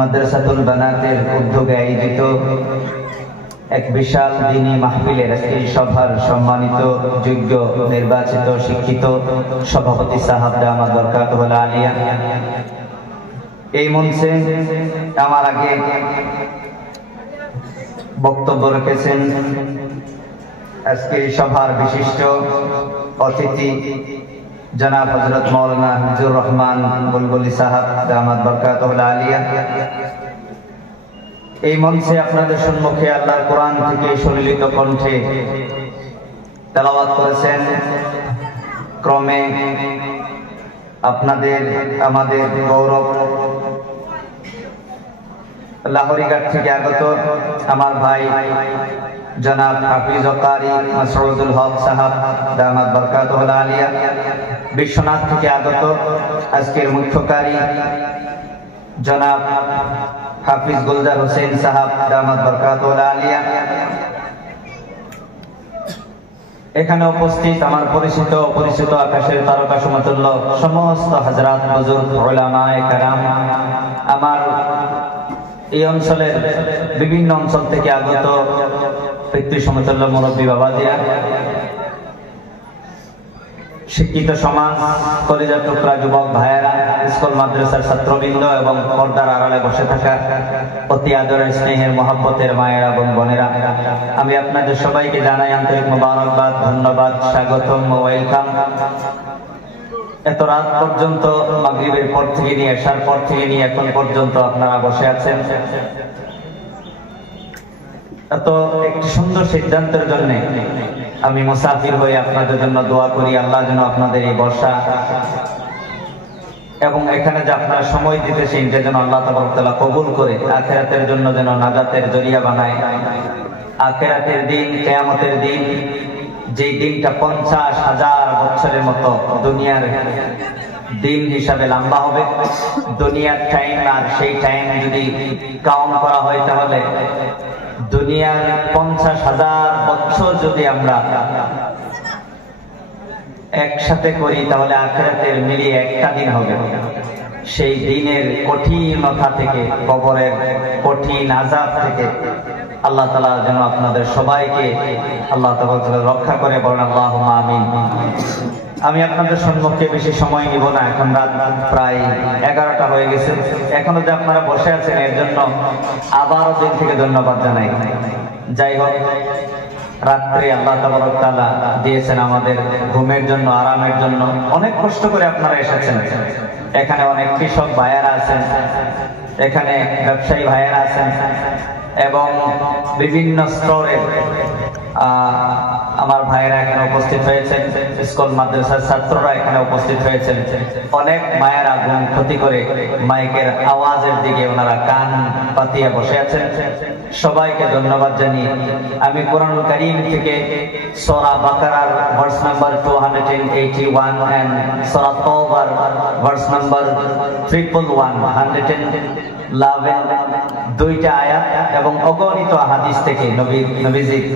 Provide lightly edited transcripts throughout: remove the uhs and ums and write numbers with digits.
মাদ্রাসাতুল বানাতের উদ্যোগে আয়োজিত এক বিশাল দিনী মাহফিলের এই সভার সম্মানিত যোগ্য নির্বাচিত শিক্ষিত সভাপতি সাহেব দামাত বরকাতুহুল আলিয়া, এই মঞ্চে আমার আগে বক্তব্য রেখেছেন আজকে সভার বিশিষ্ট অতিথি জনাব হযরত মাওলানা হিজুর রহমান বুলবুলি সাহেব দামাত বরকাতুহুল আলিয়া। এই মঞ্চে আপনাদের সম্মুখে আল্লাহর কোরআন থেকে সুললিত কণ্ঠে তেলাওয়াত করেছেন। ক্রমে আপনাদের আমাদের গৌরব লাহোরিঘাট থেকে আগত আমার ভাই জনাব হাফিজ কারি মাসউদুল হক সাহেব দামাত বরকাতুহুল আলিয়া, বিশ্বনাথ থেকে আগত আজকের মুখ্যকারী জনাব হাফিজ গুলজার হোসেন সাহেব দামাত বরকাতুহুল আলিয়া, এখানে উপস্থিত আমার পরিচিত অপরিচিত আকাশের তারকা সমতুল্য সমস্ত হযরত বুজুর্গ উলামায়ে কেরাম, আমার এই অঞ্চলের বিভিন্ন অঞ্চল থেকে আগত পিতৃ সমতুল্য মুরব্বী বাবাজিরা, শিক্ষিত সমাজ, কলিজার টুকরা যুবক ভাইয়েরা, স্কুল মাদ্রাসার ছাত্রবৃন্দ এবং পর্দার আড়ালে বসে থাকা অতি আদরের স্নেহের মহব্বতের মায়েরা এবং বোনেরা, আমি আপনাদের সবাইকে জানাই আন্তরিক মোবারকবাদ, ধন্যবাদ, স্বাগতম, ওয়েলকাম। এত রাত পর্যন্ত মাগরিবের পর থেকে নিয়ে এশার পর থেকে নিয়ে এখন পর্যন্ত আপনারা বসে আছেন, এত একটি সুন্দর সিদ্ধান্তের জন্য আমি মুসাফির হয়ে আপনাদের জন্য দোয়া করি। আল্লাহ যেন আপনাদের এই বর্ষা এবং এখানে যে আপনারা সময় দিতেছেন যে যেন আল্লাহ তাবারক ওয়া তাআলা কবুল করে আখিরাতের জন্য যেন নাজাতের জরিয়া বানায়। আখিরাতের দিন, কিয়ামতের দিন, যে দিনটা 50,000 বছরের মতো দুনিয়ার দিন হিসাবে লম্বা হবে, দুনিয়ার টাইম আর সেই টাইম যদি কাউন্ট করা হয় তাহলে দুনিয়ার 50,000 বছর যদি আমরা একসাথে করি তাহলে আখিরাতের মিলিয়ে একটা দিন হবে। সেই দিনের কঠিনতা থেকে, কবরের কঠিন আযাব থেকে আল্লাহ তাআলা যেন আপনাদের সবাইকে আল্লাহ তাআলা রক্ষা করে, বলেন আল্লাহুম্মা আমিন। আমি আপনাদের সম্মুখে বেশি সময় নিব না, এখন রাত প্রায় 11টা হয়ে গেছে। এখনো যে আপনারা বসে আছেন এর জন্য আবারও দিন থেকে ধন্যবাদ জানাই। যাই হোক, রাত্রে আল্লাহ তাবারক তাআলা দিয়েছেন আমাদের ঘুমের জন্য, আরামের জন্য। অনেক কষ্ট করে আপনারা এসেছেন। এখানে অনেক কৃষক ভাইয়েরা আছেন, এখানে ব্যবসায়ী ভাইয়েরা আছেন এবং বিভিন্ন স্তরের আমার ভাইয়েরা এখানে উপস্থিত হয়েছেন, স্কুল মাদ্রাসার ছাত্ররা এখানে উপস্থিত হয়েছেন। অনেক মায়েরা ঘুম ক্ষতি করে মাইকের আওয়াজের দিকে ওনারা কান পাতিয়া বসে আছেন। সবাইকে ধন্যবাদ জানিয়ে আমি কোরআনুল কারীম থেকে সূরা বাকারার ভার্স নাম্বার 281 এন্ড সূরা তাওবার ভার্স নাম্বার 111 দুইটা আয়াত এবং অগণিত হাদিস থেকে নবীজির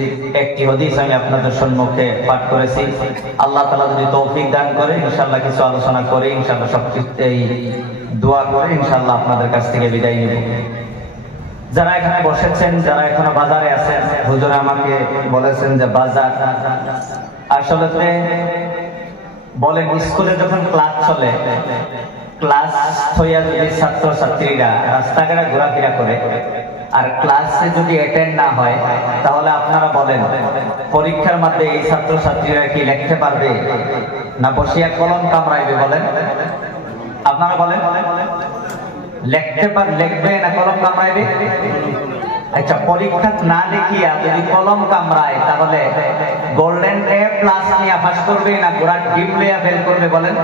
একটি হাদিস আমি আপনাদের সম্মুখে পাঠ করেছি। আল্লাহ তাআলা যদি তৌফিক দান করে ইনশাআল্লাহ কিছু আলোচনা করে ইনশাআল্লাহ সবকিছু এই দোয়া করে ইনশাআল্লাহ আপনাদের কাছ থেকে বিদায় নিব। যারা এখানে বসেছেন, যারা এখনো বাজারে আছেন, হুজুর আমাকে বলেছেন যে বাজার আসলে বলেন স্কুলে যখন ক্লাস চলে, ক্লাস হইয়া যদি ছাত্র ছাত্রীরা রাস্তাঘাটে ঘোরাফেরা করে আর ক্লাসে যদি অ্যাটেন্ড না হয় তাহলে আপনারা বলেন পরীক্ষার মধ্যে এই ছাত্র ছাত্রীরা কি লিখতে পারবে না বসিয়া কলম কামড়াইবে? বলেন, আপনারা বলেন, লিখবে না কলম কামড়াইবে? আচ্ছা, পরীক্ষা না লিখিয়া যদি কলম কামড়ায় তাহলে গোল্ডেন এ প্লাস নিয়ে পাস করবে না গোড়ার ডিম লইয়া ফেল করবে? বলেন।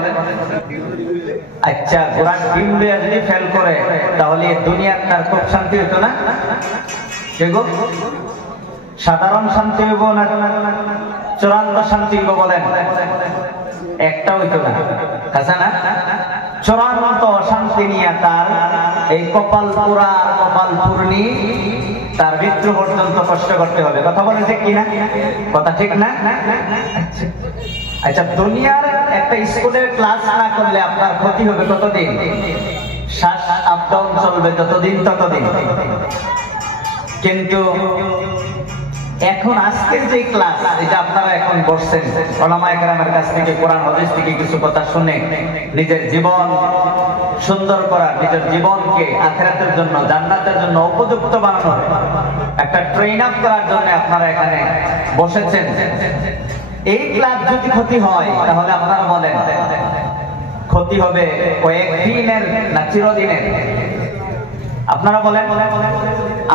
আচ্ছা, গোড়ার ডিম লইয়া যদি ফেল করে তাহলে দুনিয়ার তার খুব শান্তি হতো না? সাধারণ শান্তি হইব না চূড়ান্ত শান্তি হইব? বলেন, একটা হইতো না, কাছে না? চূড়ান্ত অশান্তি নিয়ে তার এই কপাল পুরা কপাল পূর্ণি তার মৃত্যু পর্যন্ত কষ্ট করতে হবে। কথা বলেন ঠিক কিনা? কথা ঠিক না? আচ্ছা, দুনিয়ার একটা স্কুলের ক্লাস না করলে আপনার ক্ষতি হবে কতদিন? শ্বাস আপ ডাউন চলবে যতদিন ততদিন। কিন্তু এখন আজকের যে ক্লাস, এটা আপনারা এখন বসছেন উলামায়ে কেরামের কাছ থেকে কোরআন হাদিস থেকে কিছু কথা শুনে নিজের জীবন সুন্দর করার, নিজের জীবনকে আখিরাতের জন্য, জান্নাতের জন্য উপযুক্ত বানানোর একটা ট্রেন আপ করার জন্য আপনারা এখানে বসেছেন। এই ক্লাস যদি ক্ষতি হয় তাহলে আপনারা বলেন ক্ষতি হবে কয়েকদিনের না চিরদিনের? আপনারা বলেন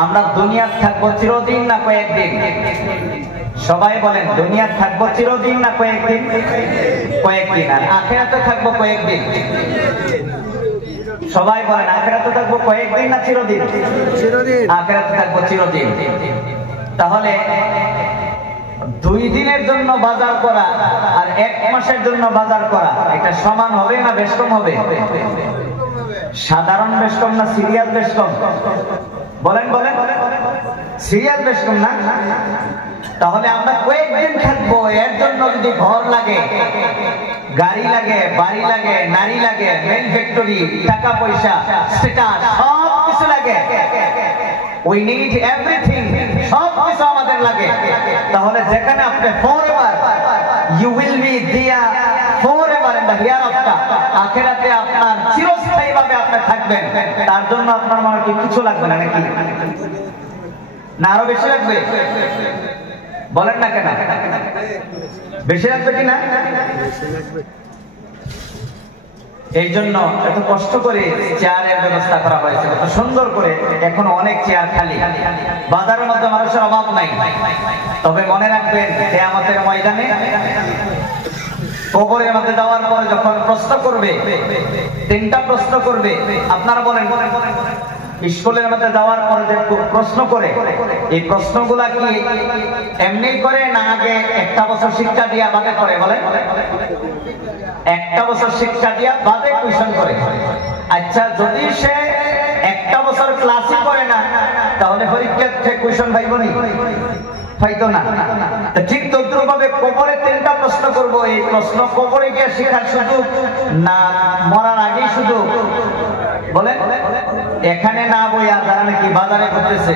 আমরা দুনিয়ার থাকবো চিরদিন না কয়েকদিন? সবাই বলেন দুনিয়ার থাকবো চিরদিন না কয়েকদিন? কয়েকদিন। আর আখিরাতে থাকবো কয়েকদিন? সবাই বলেন আখিরাতে থাকবো কয়েকদিন না চিরদিন? চিরদিন। আখিরাতে থাকবো চিরদিন। তাহলে 2 দিনের জন্য বাজার করা আর 1 মাসের জন্য বাজার করা, এটা সমান হবে না বেশ কম হবে? সাধারণ বেশ কম না সিরিয়াল বেশ কম? বলেন বলেন, সিরিয়াল বেশ কম না? তাহলে আমরা কয়েকদিন থাকবো, এর জন্য যদি ঘর লাগে, গাড়ি লাগে, বাড়ি লাগে, নারী লাগে, মেন ফ্যাক্টরি, টাকা পয়সা, স্ট্যাটাস, সব কিছু লাগে। We need everything, সব কিছু আমাদের লাগে। তাহলে যেখানে আপনি forever, you will be there forever in the hereafter, আখিরাতে আপনার চিরস্থায়ীভাবে আপনি থাকবেন, তার জন্য আপনার মনে কিছু লাগবে না নাকি? না আরো বেশি লাগবে? বলেন না কেন? বেশি লাগবে কি না? এই জন্য এত কষ্ট করে চেয়ারের ব্যবস্থা করা হয়েছে, এত সুন্দর করে। এখন অনেক চেয়ার খালি, বাজারের মধ্যে মানুষের অভাব নাই। তবে মনে রাখবেন কিয়ামতের ময়দানে কবরের মধ্যে যাওয়ার পরে যখন প্রশ্ন করবে, 3টা প্রশ্ন করবে। আপনারা বলেন স্কুলের মধ্যে যাওয়ার পরে যে প্রশ্ন করে, এই প্রশ্নগুলা কি এমনি করে না আগে 1টা বছর শিক্ষা দিয়া বাদে করে? বলেন 1টা বছর শিক্ষা দিয়া বাদে কোয়েশ্চন করে। আচ্ছা যদি সে 1টা বছর ক্লাসই করে না তাহলে পরীক্ষা থেকে কোয়েশ্চন পাইবনি? পাইতো না। ঠিক তদ্রুপভাবে কবরে 3টা প্রশ্ন করব। এই প্রশ্ন কবরে গিয়ে শেখার সুযোগ না মরার আগেই সুযোগ? বলেন এখানে না বইয়া যারা নাকি বাজারে ঘুরতেছে,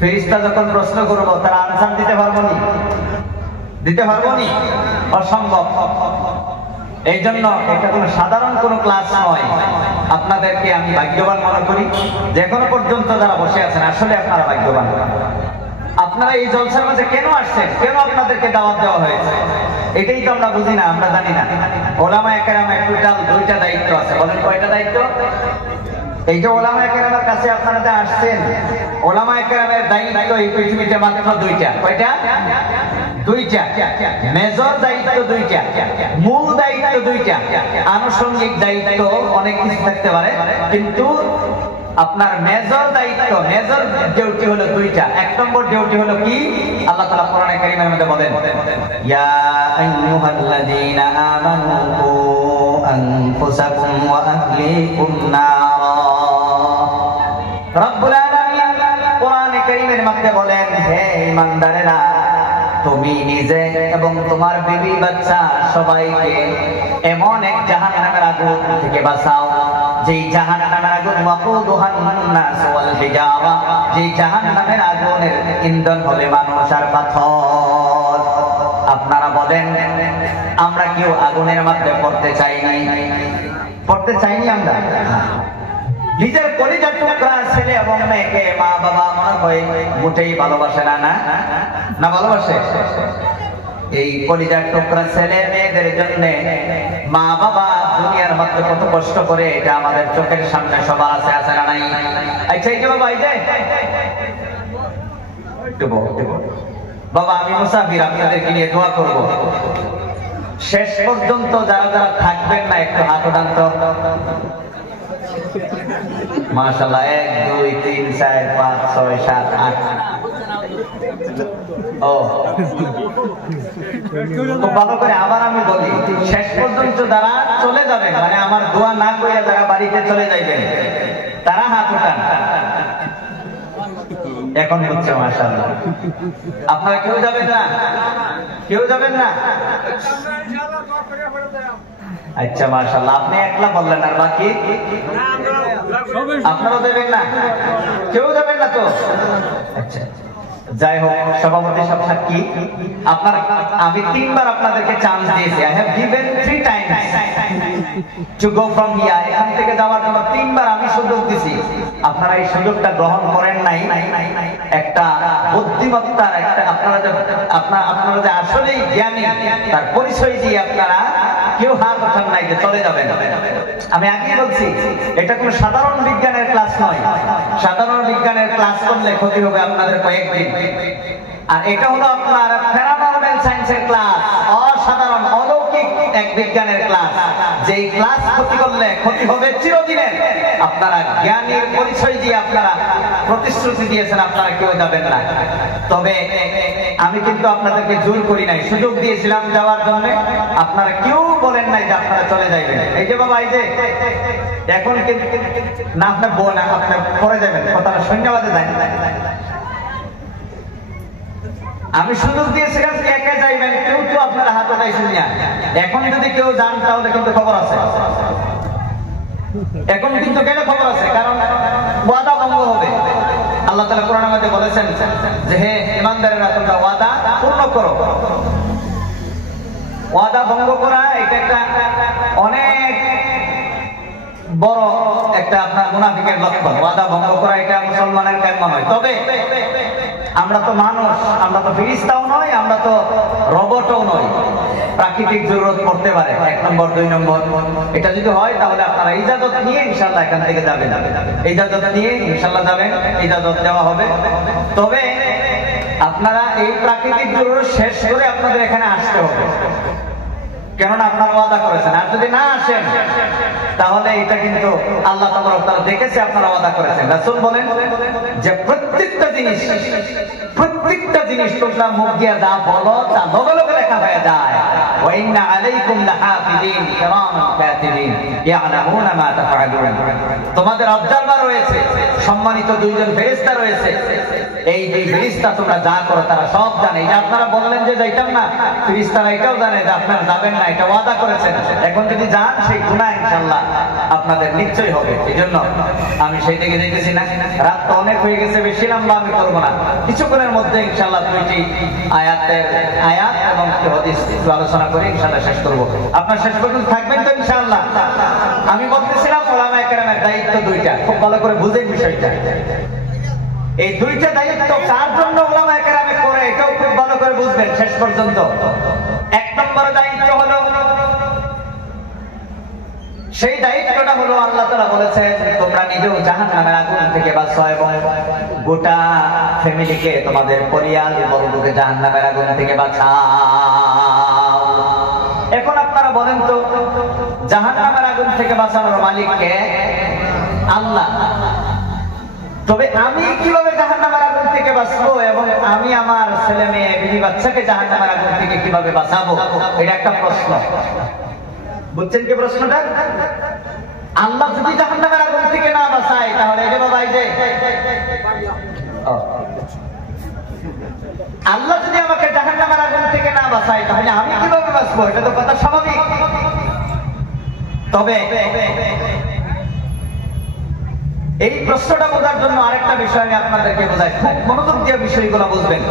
ফেরেশতা যখন প্রশ্ন করব তারা আনসার দিতে পারবো নি? দিতে পারবো নি? অসম্ভব। এই জন্য এটা কোনো সাধারণ কোনো ক্লাস নয়। আপনাদেরকে আমি ভাগ্যবান মনে করি যে এখনো পর্যন্ত যারা বসে আছেন, আসলে আপনারা ভাগ্যবান। আপনারা এই জলসার মাঝে কেন আসছেন? কেন আপনাদেরকে দাওয়াত দেওয়া হয়েছে? এটাই তো আমরা বুঝি না, আমরা জানি না। উলামায়ে কেরামের টোটাল 2টা দায়িত্ব আছে। বলেন কয়টা দায়িত্ব? এই যে উলামায়ে কেরামের কাছে আপনারা যে আসছেন, উলামায়ে কেরামের দায়িত্ব এই পৃথিবীতে মাত্র 2টা। কয়টা? 2টা। মেজর দায়িত্ব 2টা, মূল দায়িত্ব 2টা। আনুষঙ্গিক দায়িত্ব অনেক কিছু থাকতে পারে, কিন্তু আপনার মেজর দায়িত্ব, মেজর ডিউটি হলো 2টা। 1 নম্বর ডিউটি হলো কি? আল্লাহ তাআলা কোরআনে কারীমের মধ্যে বলেন, ইয়া আইয়ুহাল্লাযীনা আমানু কু আনফুসাকুম ওয়া আহলিকুম নারা। রব্বুল আলামিন কোরআনে কারীমের মধ্যে বলেন, হে ঈমানদারেরা, তুমি নিজে এবং তোমার বিবি বাচ্চা সবাইকে এমন এক জাহান্নামের আগুন থেকে বাঁচাও, যেই জাহান্নামের আগুন ওয়াকুদুহান নাস ওয়াল হিজারা, যেই জাহান্নামের আগুনের ইন্ধন হবে মানুষ আর পাথর। আপনারা বলেন আমরা কেউ আগুনের মধ্যে পড়তে চাইনি? পড়তে চাইনি আমরা? নিজের কলিজার টুকরা ছেলে এবং মেয়েকে মা বাবা মনে হয় মোটেই ভালোবাসে না? না ভালোবাসে? এই কলিজার টুকরা ছেলে মেয়েদের জন্য মা বাবা দুনিয়ার মধ্যে কত কষ্ট করে, এটা আমাদের চোখের সামনে সবার আছে, আছে না নাই? আচ্ছা এই যে বাবা, এই যে বাবা আমি মুসাফির, আপনাদেরকে নিয়ে দোয়া করব। শেষ পর্যন্ত যারা যারা থাকবেন না একটু হাত উঠান তো। মাশাআল্লাহ, 1 2 3 4 5 6 7 8। ও খুব ভালো করে আবার আমি বলি, শেষ পর্যন্ত যারা চলে যাবেন, মানে আমার দোয়া না করে যারা বাড়িতে চলে যাইবেন, তারা হাত উঠান। এখন হচ্ছে মাশাআল্লাহ। আপনারা কেউ যাবেন না? কেউ যাবেন না? আচ্ছা মাশাআল্লাহ, আপনি একলা বললেন আর বাকি আপনারাও দেবেন না? কেউ দেবেন না তো? আচ্ছা যাই হোক, সভাপতি সব সাক্ষী, আপনার আমি 3 বার আপনাদেরকে চান্স দিয়েছি। I have given 3 times to go from here, এখান থেকে যাওয়ার জন্য 3 বার আমি সুযোগ দিছি। আপনারা এই সুযোগটা গ্রহণ করেন নাই। একটা বুদ্ধিমত্তার একটা আপনারা যে আসলেই জ্ঞানী তার পরিচয় দিয়ে আপনারা কেউ হাত ওঠান নাই যে চলে যাবেন। আমি আগেই বলছি এটা কোনো সাধারণ বিজ্ঞানের ক্লাস নয়। সাধারণ বিজ্ঞানের ক্লাস করলে ক্ষতি হবে আপনাদের কয়েকদিন। আর এটা হলো আপনার প্যারানর্মাল সায়েন্সের ক্লাস, অসাধারণ অলৌকিক এক বিজ্ঞানের ক্লাস। যেই ক্লাস ক্ষতি করলে ক্ষতি হবে চিরদিনের। আপনারা জ্ঞানের পরিচয় দিয়ে আপনারা প্রতিশ্রুতি দিয়েছেন আপনারা কেউ যাবেন না। তবে আমি কিন্তু আপনাদেরকে জোর করি নাই, সুযোগ দিয়েছিলাম যাওয়ার জন্য। আপনারা কেউ বলেন নাই যে আপনারা চলে যাবেন। এই যে বাবা, এই যে এখন কিন্তু না, আপনার বোন আপনার পরে যাবেন, কথাটা সৈন্যবাদে যায়। আমি সুযোগ দিয়েছিলাম একা যাইবেন, কেউ তো আপনারা হাত উঠাইছেন না। এখন যদি কেউ যান তাহলে কিন্তু খবর আছে। এখন কিন্তু কেন খবর আছে? কারণ ওয়াদা ভঙ্গ হবে। আল্লাহ তাআলা কোরআনের মধ্যে বলেছেন যে হে ঈমানদারেরা, তোমরা ওয়াদা পূর্ণ করো। ওয়াদা ভঙ্গ করা এটা একটা অনেক বড় একটা আপনার মুনাফিকের লক্ষণ। ওয়াদা ভঙ্গ করা এটা মুসলমানের কাম্য নয়। তবে আমরা তো মানুষ, আমরা তো ফেরেশতাও নয়, আমরা তো রোবটও নই। প্রাকৃতিক জরুরত পড়তে পারে, 1 নম্বর 2 নম্বর। এটা যদি হয় তাহলে আপনারা ইজাজত নিয়ে ইনশাআল্লাহ এখান থেকে যাবেন। ইজাজত নিয়ে ইনশাআল্লাহ যাবেন, ইজাজত দেওয়া হবে। তবে আপনারা এই প্রাকৃতিক জরুরত শেষ করে আপনাদের এখানে আসতে হবে, কেননা আপনারা ওয়াদা করেছেন। আর যদি না আসেন তাহলে এটা কিন্তু আল্লাহ তাবারক তাআলা দেখেছে আপনারা ওয়াদা করেছেন। রাসূল বলেন যে প্রত্যেকটা জিনিস তোমরা মুখ দিয়ে যা বলো তা লগে লগে লেখা হয়ে যায়। ওয়া ইন্না আলাইকুম লাহাফিজিন কিরামান কাতিবিন ইয়ালামুনা মা তাফআলুন। তোমাদের অবজারভার রয়েছে, সম্মানিত 2 জন ফেরেশতা রয়েছে। এই 2 ফেরেশতা তোমরা যা করো তারা সব জানে। এটা আপনারা বললেন যে যাইতাম না, ফেরেশতারা এটাও জানে যে আপনারা যাবেন না, এটা ওয়াদা করেছেন। এখন যদি যান সেই গুনাহ ইনশাআল্লাহ আপনাদের নিশ্চয়ই হবে। এজন্য আমি সেই দিকে যেতেছি না। রাত তো অনেক হয়ে গেছে, বেশি লম্বা আমি করব না। কিছুক্ষণের মধ্যে ইনশাআল্লাহ 2টি আয়াত এবং হাদিস একটু আলোচনা করে ইনশাআল্লাহ শেষ করব। আপনারা শেষ পর্যন্ত থাকবেন তো ইনশাআল্লাহ? আমি বলতেছিলাম উলামায়ে কেরামের দায়িত্ব 2টা, খুব ভালো করে বুঝেন বিষয়টা। এই 2টা দায়িত্ব কার জন্য উলামায়ে কেরামে করে এটাও খুব ভালো করে বুঝবেন শেষ পর্যন্ত। 1 নম্বর দায়িত্ব হলো, সেই দায়িত্বটা হলো আল্লাহ তাআলা বলেছেন তোমরা নিজেও জাহান্নামের আগুন থেকে বাঁচো এবং গোটা ফ্যামিলিকে, তোমাদের পরিবার বর্গকে জাহান্নামের আগুন থেকে বাঁচাও। এখন আপনারা বলেন তো, জাহান্নামের আগুন থেকে বাঁচানোর মালিক কে? আল্লাহ। তবে আমি কিভাবে জাহান্নামের আগুন থেকে বাঁচবো এবং আমি আমার ছেলে মেয়ে বিবি বাচ্চাকে জাহান্নামের আগুন থেকে কিভাবে বাঁচাবো? এটা একটা প্রশ্ন। বুঝছেন কি প্রশ্নটা? আল্লাহ যদি জাহান্নামের আগুন থেকে না বাঁচায় তাহলে এই যে বাবা, এই যে আল্লাহ যদি আমাকে জাহান্নামের আগুন থেকে না বাঁচায় তাহলে আমি কিভাবে বাঁচবো? এটা তো কথা স্বাভাবিক। তবে এই প্রশ্নটা বোঝার জন্য আরেকটা বিষয় আমি আপনাদেরকে বোঝাই, খুব মনোযোগ দিয়ে বিষয়গুলো বুঝবেন।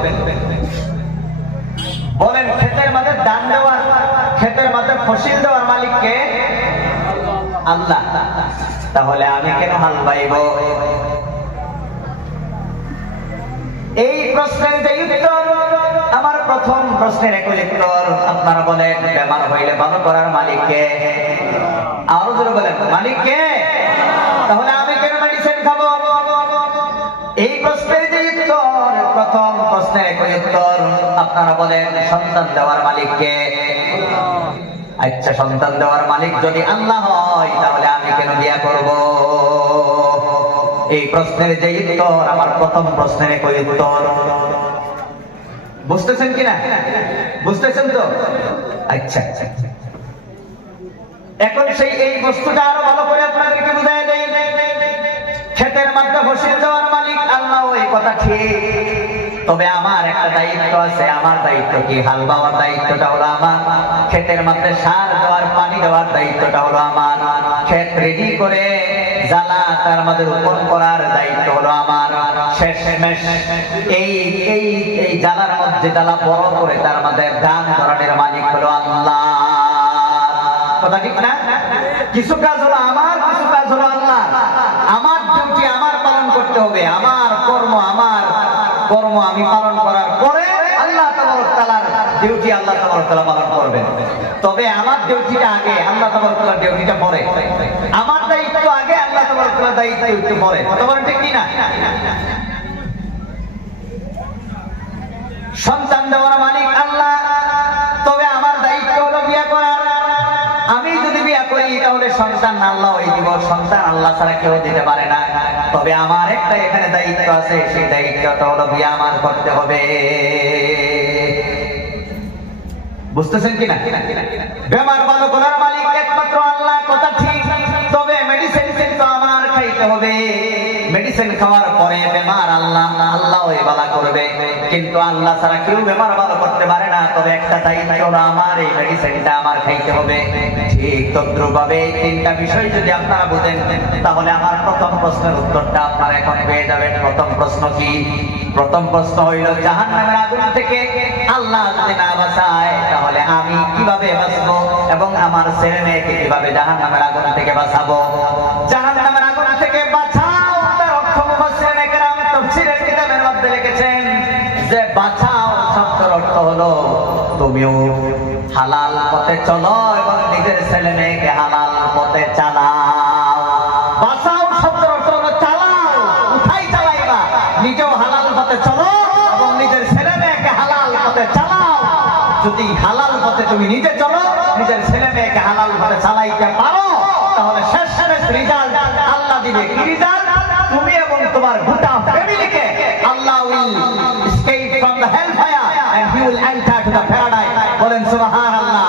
বলেন, ক্ষেতের মাঝে ধান দেওয়ার, ক্ষেতের মাঝে ফসল দেওয়ার মালিক কে? আল্লাহ। তাহলে আমি কেন হাল বাইব? এই প্রশ্নের যে উত্তর, আমার প্রথম প্রশ্নের একই উত্তর। আপনারা বলেন বেমার হইলে ভালো করার মালিক কে? আরো জোরে বলেন, মালিক কে? তাহলে আমি কেন মেডিসিন খাবো? এই প্রশ্নের যে উত্তর, প্রথম প্রশ্নের একই উত্তর। আপনারা বলেন সন্তান দেওয়ার মালিক কে? আচ্ছা, সন্তান দেওয়ার মালিক যদি আল্লাহ হয় তাহলে আমি কেন বিয়ে করব? এই প্রশ্নের যে উত্তর, আমার প্রথম প্রশ্নের একই উত্তর। বুঝতেছেন কিনা? বুঝতেছেন তো? আচ্ছা, এখন সেই এই বস্তুটা আরো ভালো করে আপনাদেরকে বুঝাই দেই। ক্ষেতের মধ্যে ফসল দেওয়ার মালিক আল্লাহ, এই কথা ঠিক, তবে আমার একটা দায়িত্ব আছে। আমার দায়িত্ব কি? হাল বাওয়ার দায়িত্বটা হলো আমার, ক্ষেতের মধ্যে সার দেওয়ার পানি দেওয়ার দায়িত্বটা হলো আমার, ক্ষেত রেডি করে জ্বালা তার মধ্যে রোপণ করার দায়িত্ব হলো আমার। শেষমেশ এই এই এই জ্বালার মধ্যে জ্বালা বড় করে তার মধ্যে ধান ধরনের মালিক হলো আল্লাহ। কথা ঠিক না? কিছু কাজ হলো আমার, কিছু কাজ হলো আল্লাহ। আমার ডিউটি আমার পালন করতে হবে, আমার কর্ম আমি পালন করার পরে আল্লাহ তাবারক তাআলার ডিউটি আল্লাহ তাবারক তাআলা পালন করবেন। তবে আমার ডিউটিটা আগে, আল্লাহ তাবারক তাআলার ডিউটিটা পরে। আমার দায়িত্ব আগে, আল্লাহ তাবারক তাআলার দায়িত্ব একটু পরে। কথা বলেন ঠিক কি না? সন্তান দেওয়ার মালিক আল্লাহ, তবে আমার দায়িত্ব হলো বিয়ে করার। আমি যদি বিয়ে করি তাহলে সন্তান আল্লাহ ওই দিব, সন্তান আল্লাহ ছাড়া কেউ দিতে পারে না। তবে আমার একটা এখানে দায়িত্ব আছে, সেই দায়িত্বটা হলো বিয়ে আমার করতে হবে। বুঝতেছেন কিনা? বেমার ভালো করার মালিক একমাত্র আল্লাহ, কথা ঠিক। তবে মেডিসিন তো আমার খাইতে হবে। মেডিসিন খাওয়ার পরে বেমার আল্লাহ ওই ভালো করবে, কিন্তু আল্লাহ ছাড়া কেউ বেমার ভালো করতে পারে না। তবে একটা দায়িত্ব হলো আমার, এই মেডিসিনটা আমার খাইতে হবে। ঠিক তদ্রুপভাবে এই তিনটা বিষয় যদি আপনারা বুঝেন, তাহলে আমার প্রথম প্রশ্নের উত্তরটা আপনারা এখন পেয়ে যাবেন। প্রথম প্রশ্ন কি? প্রথম প্রশ্ন হইল, জাহান্নামের আগুন থেকে আল্লাহ যদি না বাঁচায় তাহলে আমি কিভাবে বাঁচবো এবং আমার ছেলে মেয়েকে কিভাবে জাহান্নামের আগুন থেকে বাঁচাবো? জাহান্নামের আগুন থেকে বাঁচাও, তার অর্থ মুফাসসিরিনে কেরাম তাফসীরের কিতাবের মধ্যে লিখেছেন যে বাঁচাও শব্দের অর্থ হলো তুমিও হালাল পথে চলো এবং নিজের ছেলে মেয়েকে হালাল পথে চালাও। বাঁচাও শব্দের অর্থ হলো চালাও, কোথায় চালাইবা? নিজেও হালাল পথে চলো এবং নিজের ছেলে মেয়েকে হালাল পথে চালাও। যদি হালাল পথে তুমি নিজে চলো, নিজের ছেলে মেয়েকে হালাল পথে চালাইতে পারো, তাহলে শেষ রেজাল্ট আল্লাহ দিবে। কি রেজাল্ট? তুমি এবং তোমার গোটা ফ্যামিলিকে আল্লাহ will escape from the hellfire and he will enter to the paradise. বলেন সুবহানাল্লাহ।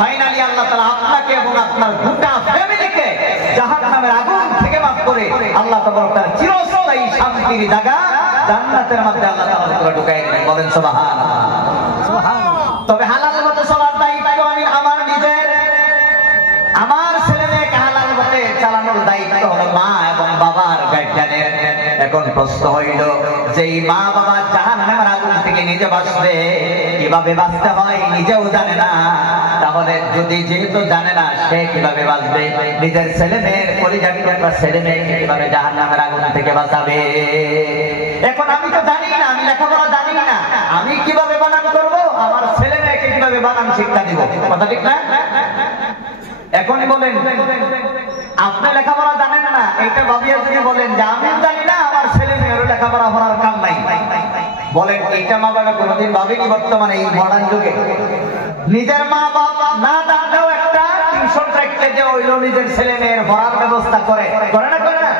ফাইনালি আল্লাহ তাআলা আপনাকে এবং আপনার গোটা ফ্যামিলিকে জাহান্নামের আগুন থেকে মাফ করে আল্লাহ তাবারক তাআলা চিরস্থায়ী শান্তির জায়গা জান্নাতের মধ্যে আল্লাহ তাআলা করে ঢুকাই দিবেন। বলেন সুবহানাল্লাহ। তবে হালাল মতো চলার দায়িত্ব আমি আমার নিজের, আমার ছেলে মেয়েকে হালাল পথে চালানোর দায়িত্ব হলো মা এবং বাবার গার্ডিয়ানের। এখন প্রশ্ন হইল, যেই মা বাবা জাহান্নামের আগুন থেকে নিজে বাঁচবে, কিভাবে বাঁচতে হয় নিজেও জানে না, তাহলে যদি যেহেতু জানে না, সে কিভাবে বাঁচবে? নিজের ছেলে মেয়ের পরিজাত ছেলে মেয়েকে কিভাবে জাহান্নামের আগুন থেকে বাঁচাবে? এখন আমি তো জানি না, আমি লেখাপড়া জানি না, আমি কিভাবে বানান করব? আমার ছেলে মেয়েকে কিভাবে বানান শিক্ষা দিব? কথা ঠিক না? এখন বলেন, আপনি লেখাপড়া জানেন না, এটা ভাবিয়া যদি বলেন যে আমি জানি না, আমার ছেলে মেয়েরও লেখাপড়া করার কাম নাই, বলেন এইটা মা বাবা কোনোদিন ভাবেনি বর্তমানে এই মডার্ন যুগে? নিজের মা বাবা না জানলেও একটা টিউশন রাখতে যে হইলো নিজের ছেলে মেয়ের পড়ার ব্যবস্থা করে না করে না?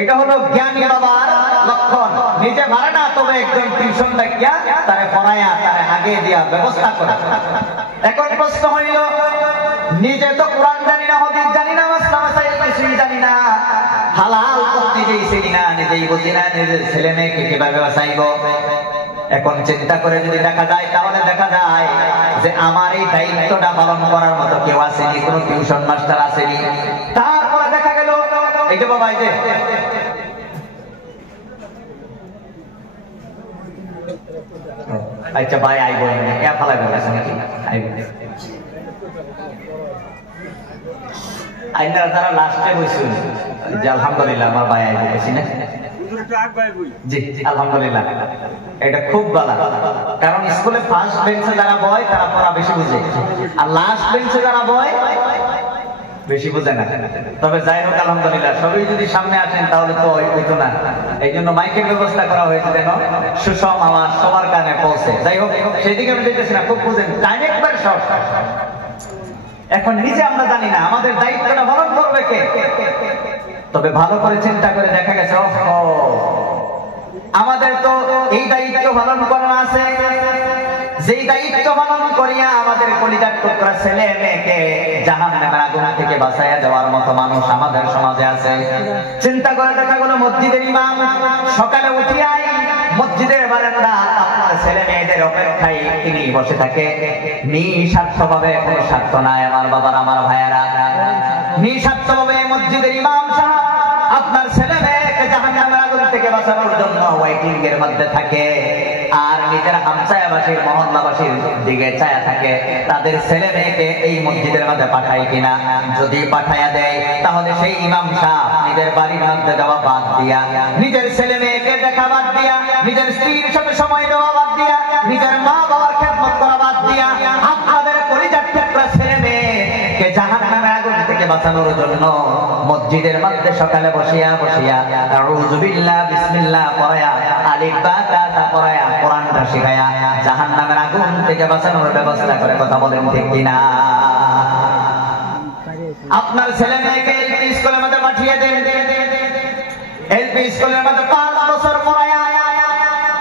এটা হলো জ্ঞানী বাবার লক্ষণ। নিজে পারে না, তবে একজন টিউশন রাখিয়া তারে পড়াইয়া তারে আগে দিয়া ব্যবস্থা করে। এখন প্রশ্ন হইল, নিজে তো কোরআন জানি না, হাদিস জানি না, মাসলা মাসাইল কিছুই জানি না, হালাল নিজেই চিনি না, নিজেই বুঝি না, নিজের ছেলে মেয়েকে কিভাবে বাঁচাইব? এখন চিন্তা করে যদি দেখা যায়, তাহলে দেখা যায় যে আমার এই দায়িত্বটা পালন করার মতো কেউ আসেনি, কোনো টিউশন মাস্টার আসেনি। তারপরে দেখা গেল এই যে বাবা, এই যে আচ্ছা ভাই আইব এ ফালাই বলেছে নাকি আইব আইনারা যারা লাস্টে বসে যে আলহামদুলিল্লাহ আমার ভাই আইব বেশি না জি আলহামদুলিল্লাহ, এটা খুব ভালো। কারণ স্কুলে ফার্স্ট বেঞ্চে যারা বয় তারা পড়া বেশি বুঝে, আর লাস্ট বেঞ্চে যারা বয় বেশি বুঝে না। তবে যাই হোক আলহামদুলিল্লাহ, সবই যদি সামনে আসেন তাহলে তো হইতো না। এই জন্য মাইকের ব্যবস্থা করা হয়েছে যেন সুষম আওয়াজ সবার কানে পৌঁছে। যাই হোক, সেদিকে আমি দেখতেছি না, খুব বুঝেন টাইম একবার শর্ট। এখন নিজে আমরা জানি না আমাদের দায়িত্বটা পালন করবে কে। তবে ভালো করে চিন্তা করে দেখা গেছে আমাদের তো এই দায়িত্ব পালন করা আছে যেই দায়িত্ব পালন করিয়া আমাদের কলিজার টুকরা ছেলে মেয়েকে জাহান্নামের আগুন থেকে বাঁচাইয়া দেওয়ার মতো মানুষ আমাদের সমাজে আছে। চিন্তা করে দেখা গেল মসজিদের ইমাম সকালে উঠিয়াই মসজিদের বারান্দা আপনার ছেলে মেয়েদের অপেক্ষায় তিনি বসে থাকে, নিঃস্বার্থভাবে, কোনো স্বার্থ নাই আমার বাবার আমার ভাইয়েরা, নিঃস্বার্থভাবে মসজিদের ইমাম সাহেব আপনার ছেলে মেয়েকে জাহান্নামের আগুন থেকে বাঁচানোর জন্য ওয়েটিং এর মধ্যে থাকে। আর নিজের হামসায়াবাসীর মহল্লাবাসীর দিকে চায়া থাকে তাদের ছেলে মেয়েকে এই মসজিদের মধ্যে পাঠায় কিনা। যদি পাঠায়া দেয় তাহলে সেই ইমাম সাহেব নিজের বাড়ির মধ্যে যাওয়া বাদ দিয়া, নিজের ছেলে মেয়েকে দেখা বাদ দিয়া, নিজের স্ত্রীর সাথে সময় দেওয়া বাদ দিয়া, নিজের মা বাবার খেদমত করা বাদ দিয়া আপনাদের কলিজার টুকরা ছেলে মেয়েকে জাহান্নামের আগুন থেকে বাঁচানোর জন্য মসজিদের মধ্যে সকালে বসিয়া বসিয়া আউযু বিল্লাহ বিসমিল্লাহ পড়ায়া, আলিফ বা তা পড়ায়া, কোরআনটা শিখায়া জাহান্নামের আগুন থেকে বাঁচানোর ব্যবস্থা করে। কথা বলেন ঠিক কিনা? আপনার ছেলে মেয়েকে এলপি স্কুলের মধ্যে পাঠিয়ে দেন, এলপি স্কুলের মধ্যে 5 বছর পড়ায়া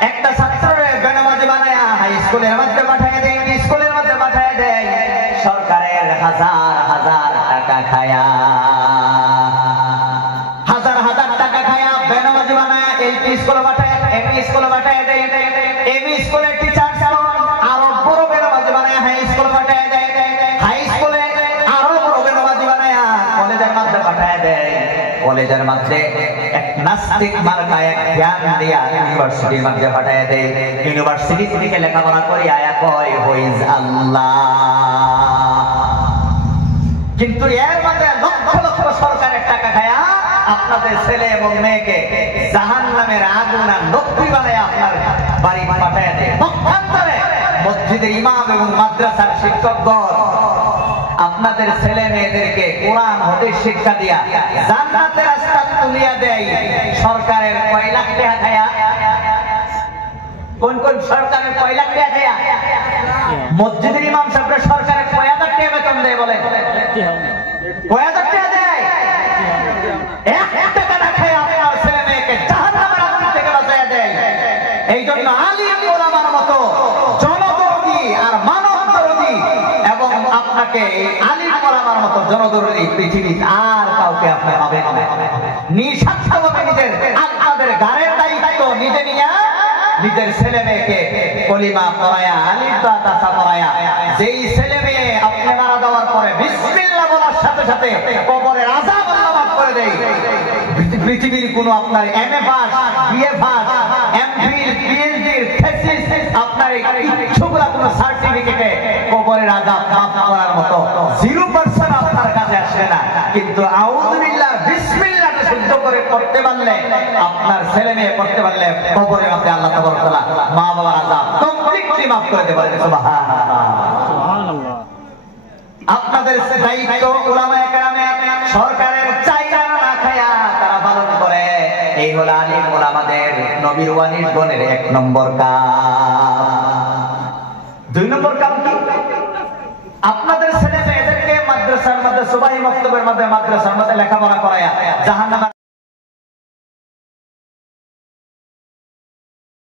একটা ছাত্রের বেনামাজি বানায়া হাই স্কুলের মধ্যে পাঠিয়ে দেন, স্কুলের মধ্যে পাঠিয়ে দেন, সরকারের হাজার হাজার টাকা খায়া, হাজার হাজার টাকা খায়া বেনামাজি বানায়া এলপি স্কুলে পাঠায়, এমই স্কুলে পাঠায় দেয়, এমই স্কুলের টিচার আরো বড় বেনামাজি বানায়া হাই স্কুলে পাঠায় দেয়, হাই স্কুলে আরো বড় বেনামাজি বানায়া কলেজের মধ্যে পাঠায় দেয়, কলেজের মধ্যে এক নাস্তিক মার্কা এক জ্ঞান দিয়া ইউনিভার্সিটির মধ্যে পাঠায় দেয়, ইউনিভার্সিটি থেকে লেখাপড়া করে আয়া কয় হইজ আল্লাহ। কিন্তু এর মধ্যে লক্ষ লক্ষ সরকারের টাকা খায়া আপনাদের ছেলে এবং মেয়েকে জাহান্নামের আগুন আর লক্ষ্মী বানায় আপনার বাড়ি পাঠায় দেয়। পক্ষান্তরে মসজিদের ইমাম এবং মাদ্রাসার শিক্ষকগণ আপনাদের ছেলে মেয়েদেরকে কোরআন হাদিস শিক্ষা দিয়া জান্নাতের রাস্তা তুলিয়া দেয় সরকারের কয় লাখ টাকা খায়া। কোন কোন সরকারের কয় লাখ টাকা খায়া? মসজিদের ইমাম সাহেবরা সরকারের কয় হাজার টাকা বেতন দেয় বলে? কয় হাজার টাকা দেয়? 1 টাকা না খায় আপনার ছেলে মেয়েকে জাহান্নামের আগুন থেকে বাঁচাইয়া দেয়। এই জন্য আলিম ওলামার মতো জনদরদী আর মানবদরদী এবং আপনাকে আলিম ওলামার মতো জনদরদী পৃথিবীতে আর কাউকে আপনি পাবেন না। নিঃস্বার্থভাবে নিজের আপনাদের গাড়ির দায়িত্ব নিজে নিয়ে নিজের ছেলে মেয়েকে কলিমা পড়ায়া, আলিফ বা তা পড়ায়া, যেই ছেলে মেয়ে আপনি মারা যাওয়ার পরে বিসমিল্লাহ বলার সাথে সাথে কবরের আযাব আল্লাহ মাফ করে দেয়। পৃথিবীর কোন আপনার MA pass, BA pass, MPhil, PhD, thesis আপনার ইচ্ছুকরা কোন সার্টিফিকেটে কবরের আযাব মাফ করার মতো 0% আপনার কাছে আসে না। কিন্তু আউযু বিল্লাহ বিসমিল্লাহ শুদ্ধ করে করতে পারলে, আপনার ছেলে মেয়ে করতে পারলে কবরের মধ্যে আল্লাহ তাবারক তাআলা মা বাবার আযাব কমপ্লিটলি মাফ করে দেবেন। সুবহানাল্লাহ। সুবহানাল্লাহ। আপনাদের দায়িত্ব উলামায়ে কেরামে সরকারের চাইনা না খায়া তারা পালন করে। এই হলো আলিম উলামাদের নবীর ওয়ারিস গণের 1 নম্বর কাজ। 2 নম্বর কাজ কি? আপনাদের ছেলে মেয়েদেরকে মাদ্রাসার মধ্যে সুবহি মক্তবের মধ্যে মাদ্রাসার মধ্যে লেখাপড়া করায়া জাহান্নাম